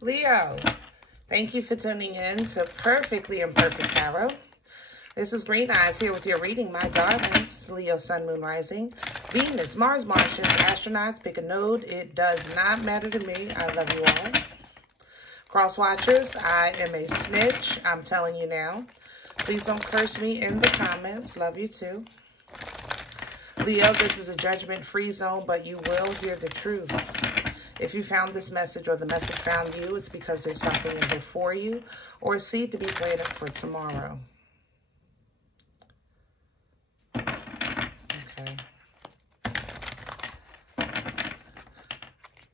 Leo, thank you for tuning in to Perfectly Imperfect Tarot. This is Green Eyes here with your reading, my darlings. Leo, Sun, Moon, Rising, Venus, Mars, Martians, astronauts, pick a node. It does not matter to me. I love you all. Cross watchers, I am a snitch. I'm telling you now. Please don't curse me in the comments. Love you too. Leo, this is a judgment-free zone, but you will hear the truth. If you found this message or the message found you, it's because there's something in here for you or a seed to be planted for tomorrow. Okay.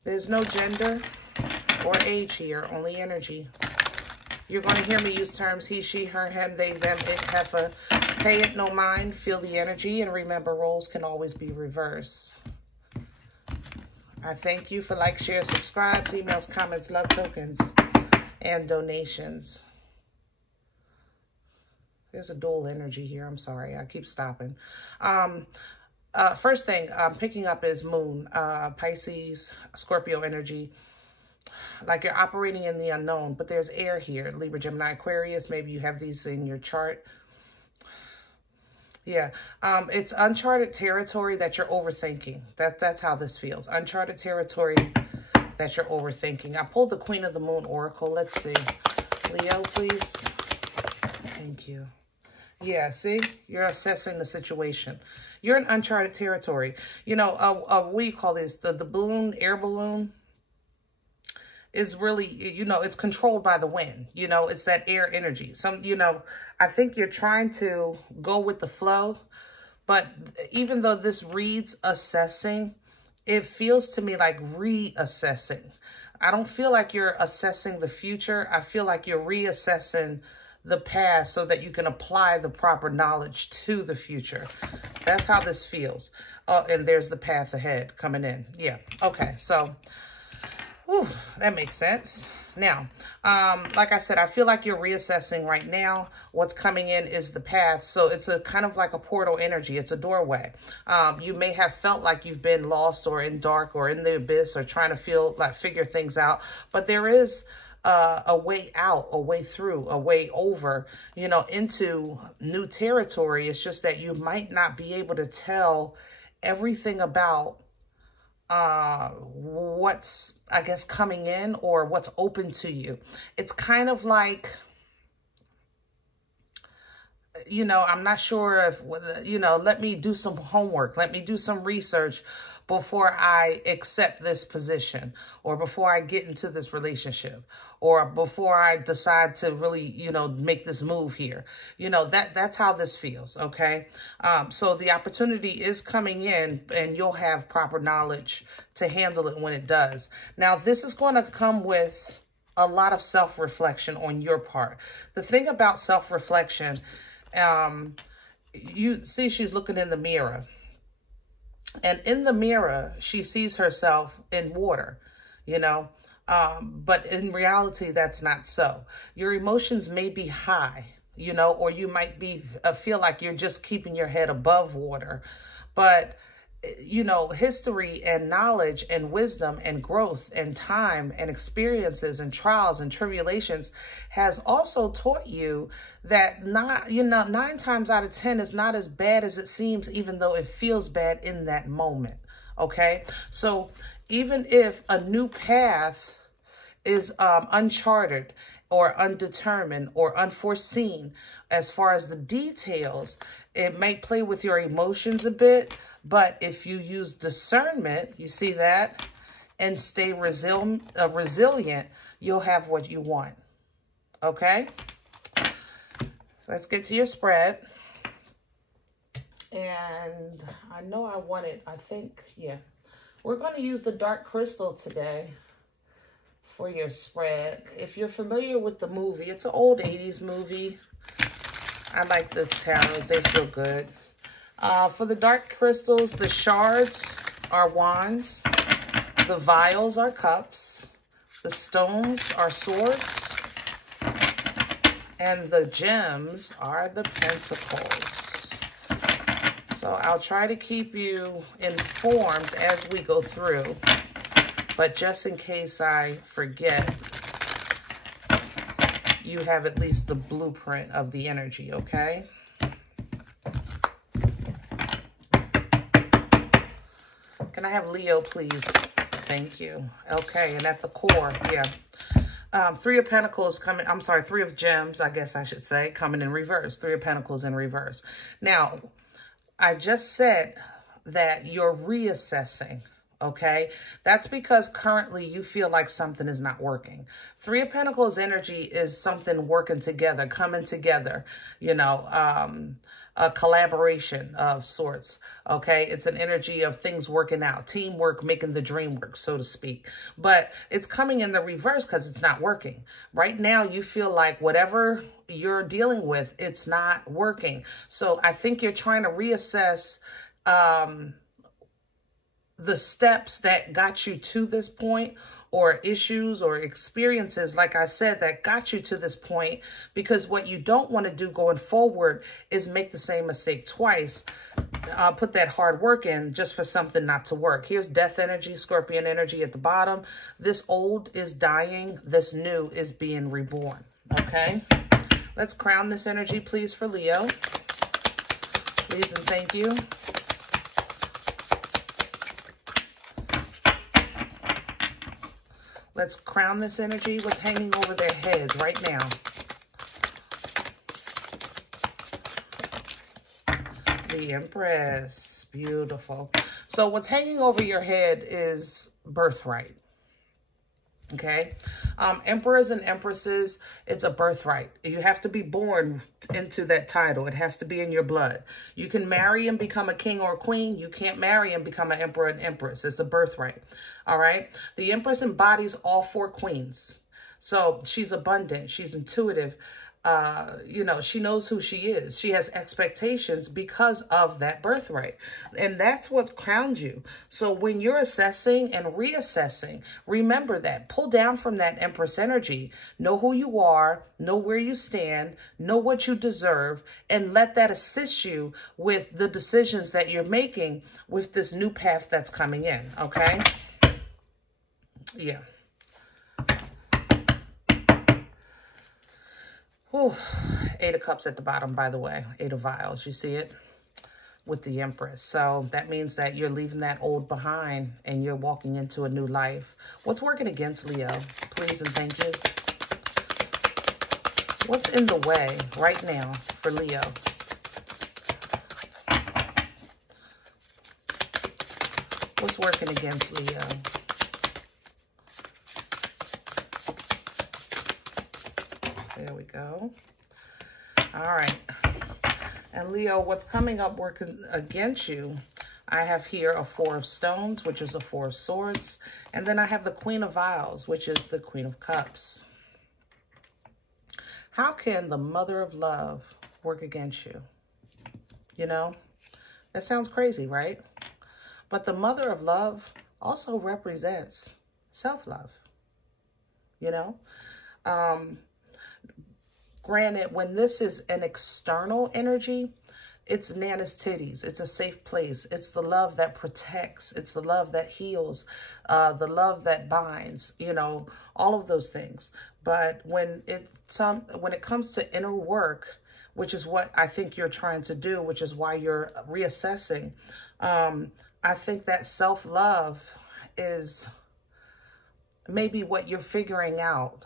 There's no gender or age here, only energy. You're going to hear me use terms he, she, her, him, they, them, it, heifer. Pay it no mind, feel the energy, and remember roles can always be reversed. I thank you for likes, shares, subscribes, emails, comments, love tokens, and donations. There's a dual energy here. I'm sorry. I keep stopping. First thing I'm picking up is Moon, Pisces, Scorpio energy. Like you're operating in the unknown, but there's air here. Libra, Gemini, Aquarius. Maybe you have these in your chart. Yeah, it's uncharted territory that you're overthinking. That's how this feels. Uncharted territory that you're overthinking. I pulled the Queen of the Moon Oracle. Let's see. Leo, please. Thank you. Yeah, see? You're assessing the situation. You're in uncharted territory. You know, what do you call this? The balloon, air balloon is really, you know, it's controlled by the wind. You know, it's that air energy. You know, I think you're trying to go with the flow, but even though this reads assessing, it feels to me like reassessing. I don't feel like you're assessing the future. I feel like you're reassessing the past so that you can apply the proper knowledge to the future. That's how this feels. And there's the path ahead coming in. Yeah. Okay. So, whew, that makes sense. Now, like I said, I feel like you're reassessing right now. What's coming in is the path. So it's a kind of like a portal energy. It's a doorway. You may have felt like you've been lost or in dark or in the abyss or trying to figure things out. But there is a way out, a way through, a way over, you know, into new territory. It's just that you might not be able to tell everything about what's, I guess, coming in or what's open to you. It's kind of like, you know, I'm not sure if, you know, let me do some homework. Let me do some research before I accept this position or before I get into this relationship or before I decide to really, you know, make this move here. You know, that's how this feels, okay? So the opportunity is coming in and you'll have proper knowledge to handle it when it does. Now, this is going to come with a lot of self-reflection on your part. The thing about self-reflection, you see she's looking in the mirror. And in the mirror, she sees herself in water, you know, but in reality, that's not so. Your emotions may be high, you know, or you might be feel like you're just keeping your head above water. But, you know, history and knowledge and wisdom and growth and time and experiences and trials and tribulations has also taught you that 9 times out of 10 is not as bad as it seems, even though it feels bad in that moment. Okay. So even if a new path is uncharted or undetermined or unforeseen, as far as the details, it might play with your emotions a bit. But if you use discernment, you see that, and stay resilient, you'll have what you want. Okay? Let's get to your spread. And I know I want it, I think, yeah. We're going to use the dark crystal today for your spread. If you're familiar with the movie, it's an old 80s movie. I like the tarots. They feel good. For the dark crystals, the shards are wands. The vials are cups. The stones are swords. And the gems are the pentacles. So I'll try to keep you informed as we go through. But just in case I forget, you have at least the blueprint of the energy, okay? Can I have Leo, please? Thank you. Okay, and at the core, yeah. Three of Pentacles coming, I'm sorry, Three of Gems, I guess I should say, coming in reverse. Three of Pentacles in reverse. Now, I just said that you're reassessing, okay? That's because currently you feel like something is not working. Three of Pentacles energy is something working together, coming together, you know, a collaboration of sorts, okay? It's an energy of things working out, teamwork, making the dream work, so to speak. But it's coming in the reverse because it's not working. Right now, you feel like whatever you're dealing with, it's not working. So I think you're trying to reassess the steps that got you to this point, or issues or experiences, like I said, that got you to this point, because what you don't want to do going forward is make the same mistake twice. Put that hard work in just for something not to work. Here's death energy, Scorpion energy at the bottom. This old is dying. This new is being reborn, okay? Let's crown this energy, please, for Leo. Please and thank you. Let's crown this energy. What's hanging over their heads right now? The Empress. Beautiful. So what's hanging over your head is birthright. Okay? Emperors and empresses, it's a birthright. You have to be born into that title. It has to be in your blood. You can marry and become a king or a queen. You can't marry and become an emperor and empress. It's a birthright. All right? The Empress embodies all four queens. So she's abundant. She's intuitive. You know, she knows who she is. She has expectations because of that birthright. And that's what crowned you. So when you're assessing and reassessing, remember that. Pull down from that Empress energy. Know who you are. Know where you stand. Know what you deserve. And let that assist you with the decisions that you're making with this new path that's coming in. Okay? Yeah. Whew. Eight of Cups at the bottom, by the way. Eight of Vials. You see it? With the Empress. So that means that you're leaving that old behind and you're walking into a new life. What's working against Leo? Please and thank you. What's in the way right now for Leo? What's working against Leo? There we go. All right. And Leo, what's coming up working against you? I have here a Four of Stones, which is a Four of Swords. And then I have the Queen of Vials, which is the Queen of Cups. How can the Mother of Love work against you? You know, that sounds crazy, right? But the Mother of Love also represents self-love, you know? Granted, when this is an external energy, it's Nana's titties. It's a safe place. It's the love that protects. It's the love that heals, the love that binds, you know, all of those things. But when it comes to inner work, which is what I think you're trying to do, which is why you're reassessing, I think that self-love is maybe what you're figuring out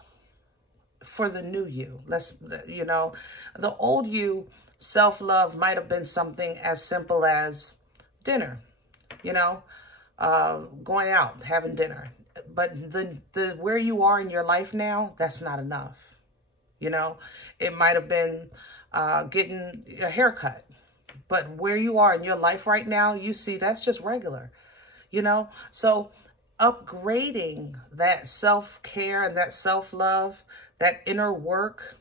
for the new you. You know, the old you, self-love might have been something as simple as dinner, you know, going out, having dinner. But the where you are in your life now, that's not enough. You know, it might have been getting a haircut. But where you are in your life right now, you see that's just regular, you know. So upgrading that self-care and that self-love, that inner work,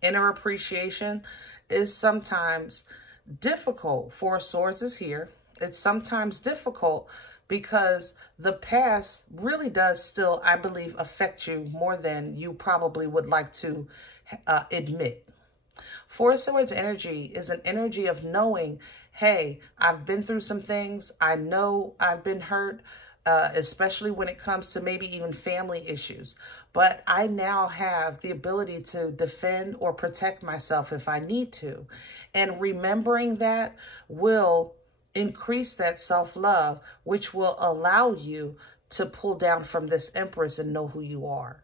inner appreciation is sometimes difficult. Four of Swords is here. It's sometimes difficult because the past really does still, I believe, affect you more than you probably would like to admit. Four of Swords energy is an energy of knowing, hey, I've been through some things. I know I've been hurt. especially when it comes to maybe even family issues. But I now have the ability to defend or protect myself if I need to. And remembering that will increase that self-love, which will allow you to pull down from this Empress and know who you are.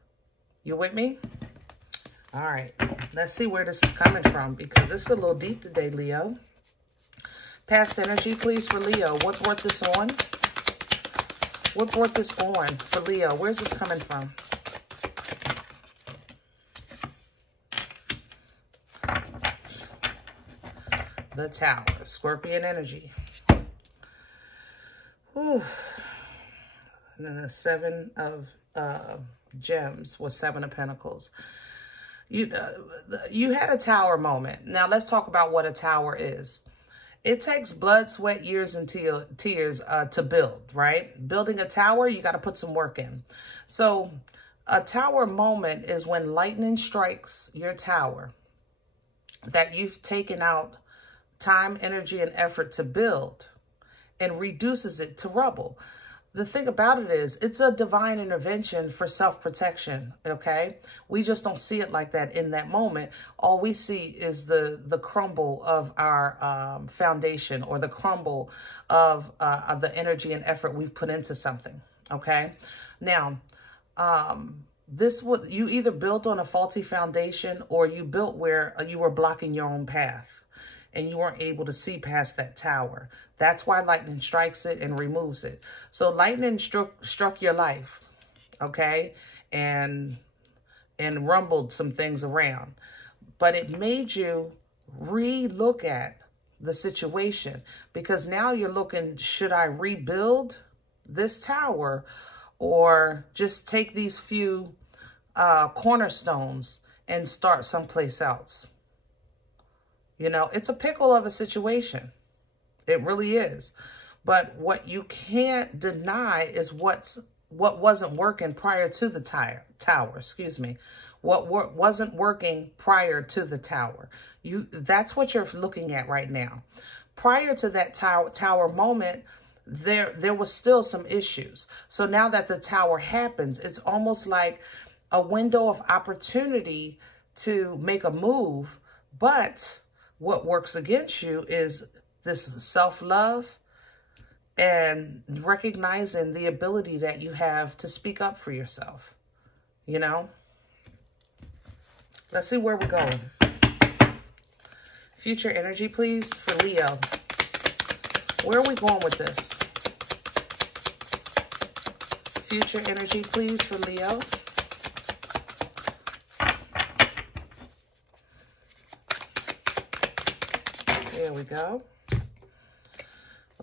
You with me? All right, let's see where this is coming from, because it's a little deep today, Leo. Past energy, please, for Leo. What brought this on? What brought this on for Leo? Where's this coming from? The Tower, Scorpion energy. Whew. And then the Seven of Gems was Seven of Pentacles. You had a Tower moment. Now let's talk about what a Tower is. It takes blood, sweat, years, and tears to build, right? Building a tower, you got to put some work in. So a Tower moment is when lightning strikes your tower that you've taken out time, energy, and effort to build and reduces it to rubble. The thing about it is, it's a divine intervention for self-protection, okay? We just don't see it like that in that moment. All we see is the crumble of our foundation, or the crumble of the energy and effort we've put into something, okay? Now, you either built on a faulty foundation, or you built where you were blocking your own path and you weren't able to see past that tower. That's why lightning strikes it and removes it. So lightning struck your life, okay? And rumbled some things around. But it made you re-look at the situation, because now you're looking, should I rebuild this tower, or just take these few cornerstones and start someplace else? You know, it's a pickle of a situation. It really is. But what you can't deny is what wasn't working prior to the tower. Excuse me. What wasn't working prior to the tower. That's what you're looking at right now. Prior to that tower moment, there was still some issues. So now that the tower happens, it's almost like a window of opportunity to make a move. But what works against you is this self-love and recognizing the ability that you have to speak up for yourself, you know? Let's see where we're going. Future energy, please, for Leo. Where are we going with this? Future energy, please, for Leo. There we go.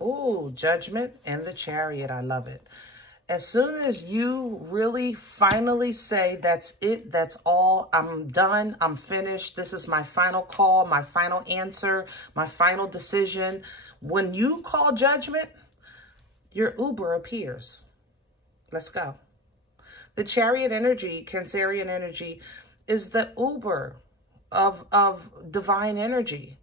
Oh, Judgment and the Chariot. I love it. As soon as you really finally say, that's it, that's all, I'm done, I'm finished, this is my final call, my final answer, my final decision. When you call Judgment, your Uber appears. Let's go. The Chariot energy, Cancerian energy, is the Uber of divine energy.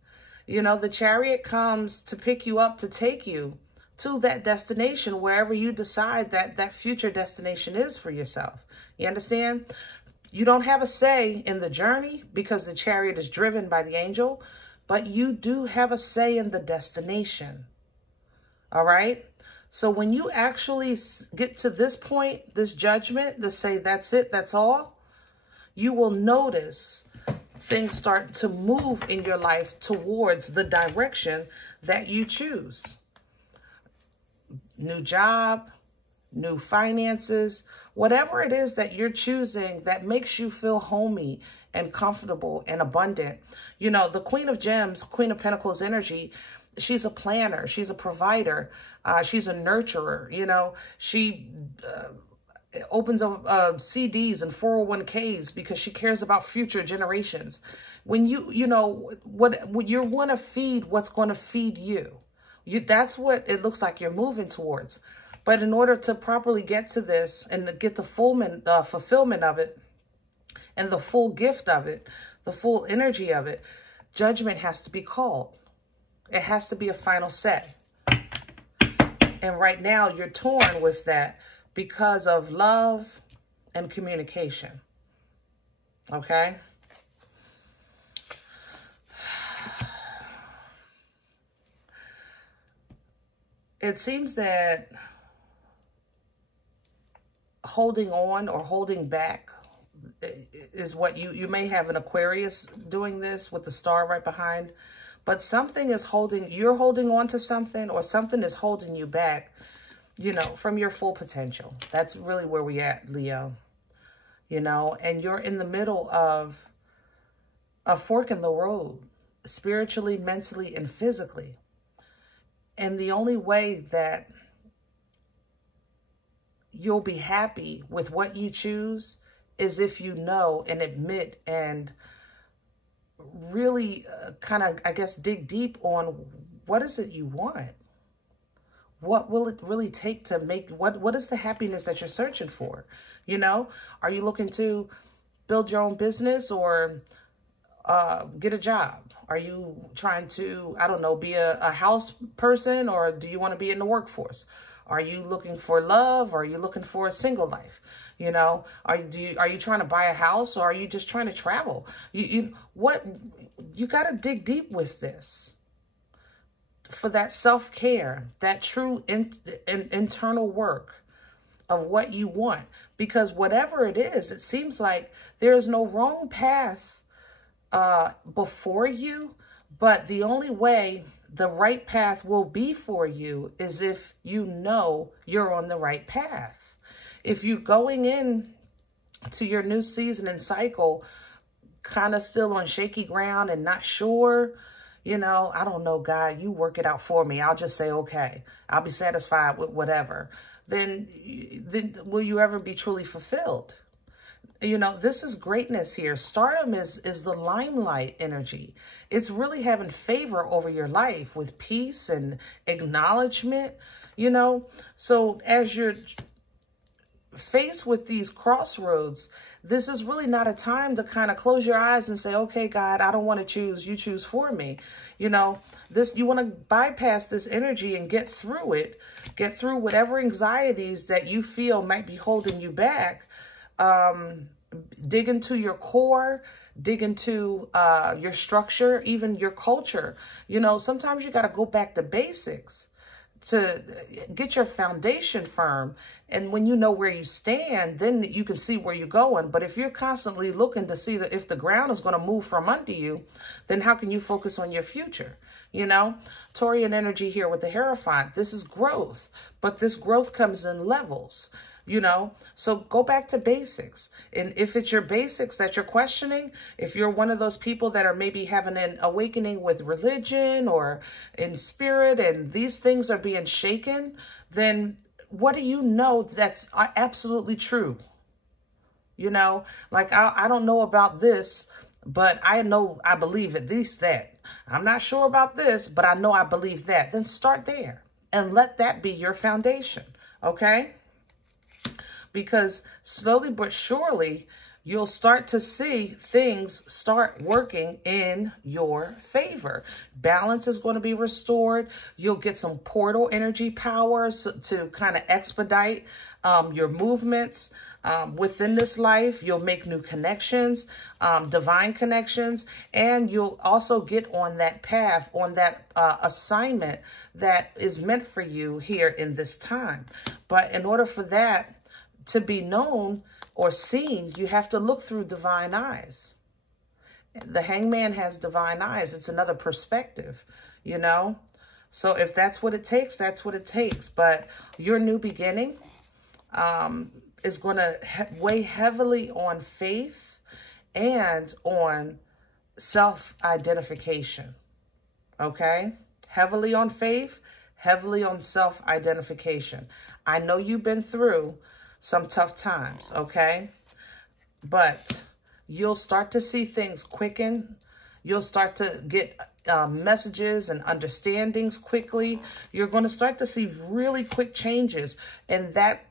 You know, the Chariot comes to pick you up, to take you to that destination, wherever you decide that future destination is for yourself. You understand? You don't have a say in the journey because the Chariot is driven by the angel, but you do have a say in the destination. All right? So when you actually get to this point, this judgment, to say that's it, that's all, you will notice things start to move in your life towards the direction that you choose. New job, new finances, whatever it is that you're choosing that makes you feel homey and comfortable and abundant. You know, the Queen of Gems, Queen of Pentacles energy, she's a planner, she's a provider, she's a nurturer, you know, she opens up CDs and 401ks because she cares about future generations. When you know, what you want to feed, what's going to feed you. That's what it looks like you're moving towards. But in order to properly get to this and to get the full fulfillment of it and the full gift of it, the full energy of it, Judgment has to be called. It has to be a final say. And right now you're torn with that because of love and communication. Okay? It seems that holding on or holding back is what you may have an Aquarius doing this with the star right behind, but something is you're holding on to something, or something is holding you back, you know, from your full potential. That's really where we at, Leo, you know, and you're in the middle of a fork in the road, spiritually, mentally, and physically. And the only way that you'll be happy with what you choose is if you know and admit and really kind of, I guess, dig deep on what is it you want? What will it really take to make, what is the happiness that you're searching for? You know, are you looking to build your own business or get a job? Are you trying to, I don't know, be a house person, or do you want to be in the workforce? Are you looking for love, or are you looking for a single life? You know, are you trying to buy a house, or are you just trying to travel? You got to dig deep with this for that self-care, that true internal work of what you want. Because whatever it is, it seems like there is no wrong path before you, but the only way the right path will be for you is if you know you're on the right path. If you're going in to your new season and cycle kind of still on shaky ground and not sure, you know, I don't know, God, you work it out for me. I'll just say, okay, I'll be satisfied with whatever. Then will you ever be truly fulfilled? You know, this is greatness here. Stardom is the limelight energy. It's really having favor over your life with peace and acknowledgement, you know. So as you're faced with these crossroads, this is really not a time to kind of close your eyes and say, okay, God, I don't want to choose. You choose for me. You know, you want to bypass this energy and get through it. Get through whatever anxieties that you feel might be holding you back. Dig into your core, dig into your structure, even your culture. You know, sometimes you got to go back to basics to get your foundation firm. And when you know where you stand, then you can see where you're going. But if you're constantly looking to see if the ground is going to move from under you, then how can you focus on your future? You know, Taurian energy here with the Hierophant. This is growth, but this growth comes in levels. You know, so go back to basics. And if it's your basics that you're questioning, if you're one of those people that are maybe having an awakening with religion or in spirit, and these things are being shaken, then what do you know that's absolutely true? You know, like I don't know about this, but I know I believe at least that. I'm not sure about this, but I know I believe that. Then start there and let that be your foundation. Okay? Because slowly but surely, you'll start to see things start working in your favor. Balance is going to be restored. You'll get some portal energy powers to kind of expedite your movements within this life. You'll make new connections, divine connections, and you'll also get on that path, on that assignment that is meant for you here in this time. But in order for that to be known or seen, you have to look through divine eyes. The Hangman has divine eyes. It's another perspective, you know? So if that's what it takes, that's what it takes. But your new beginning is going to weigh heavily on faith and on self-identification, okay? Heavily on faith, heavily on self-identification. I know you've been through some tough times, okay? But you'll start to see things quicken. You'll start to get messages and understandings quickly. You're going to start to see really quick changes. And that,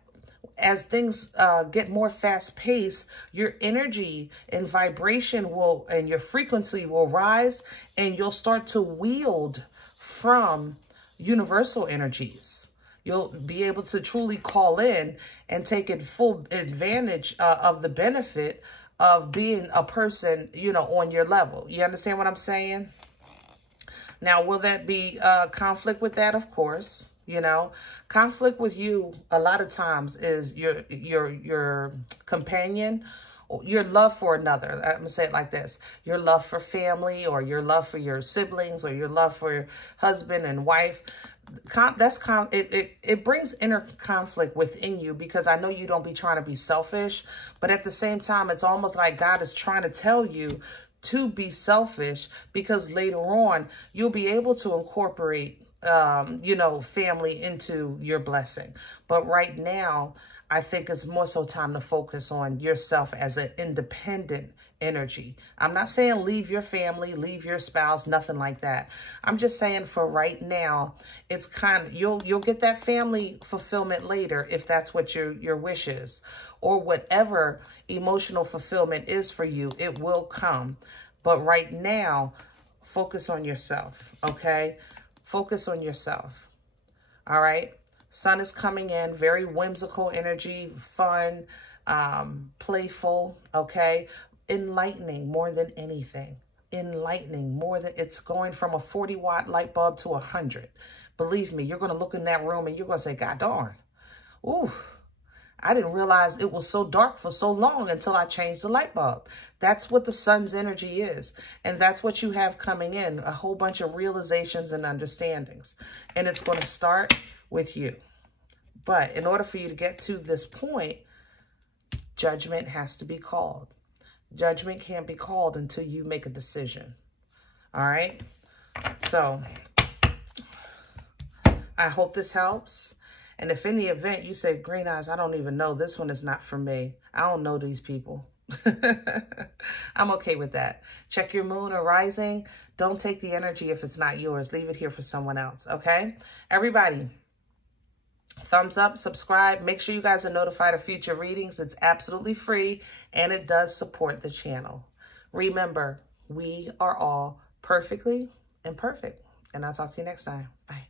as things get more fast-paced, your energy and vibration will, and your frequency will rise, and you'll start to wield from universal energies. You'll be able to truly call in and take full advantage of the benefit of being a person, you know, on your level. You understand what I'm saying? Now, will that be conflict with that? Of course. You know, conflict with you a lot of times is your companion, your love for another. I'm gonna say it like this: your love for family, or your love for your siblings, or your love for your husband and wife. It brings inner conflict within you, because I know you don't be trying to be selfish, but at the same time, it's almost like God is trying to tell you to be selfish, because later on you'll be able to incorporate you know, family into your blessing. But right now, I think it's more so time to focus on yourself as an independent energy. I'm not saying leave your family, leave your spouse, nothing like that. I'm just saying for right now, it's kind of, you'll get that family fulfillment later if that's what your wish is, or whatever emotional fulfillment is for you, it will come. But right now, focus on yourself, okay? Focus on yourself. All right. Sun is coming in, very whimsical energy, fun, playful. Okay. Enlightening more than anything. Enlightening more than, it's going from a 40-watt light bulb to 100. Believe me, you're going to look in that room and you're going to say, God darn. Ooh. I didn't realize it was so dark for so long until I changed the light bulb. That's what the sun's energy is. And that's what you have coming in, a whole bunch of realizations and understandings. And it's going to start with you. But in order for you to get to this point, judgment has to be called. Judgment can't be called until you make a decision. All right? So I hope this helps. And if in the event you say, Green Eyes, I don't even know, this one is not for me. I don't know these people. I'm okay with that. Check your moon or rising. Don't take the energy if it's not yours. Leave it here for someone else, okay? Everybody, thumbs up, subscribe. Make sure you guys are notified of future readings. It's absolutely free, and it does support the channel. Remember, we are all perfectly imperfect. And I'll talk to you next time. Bye.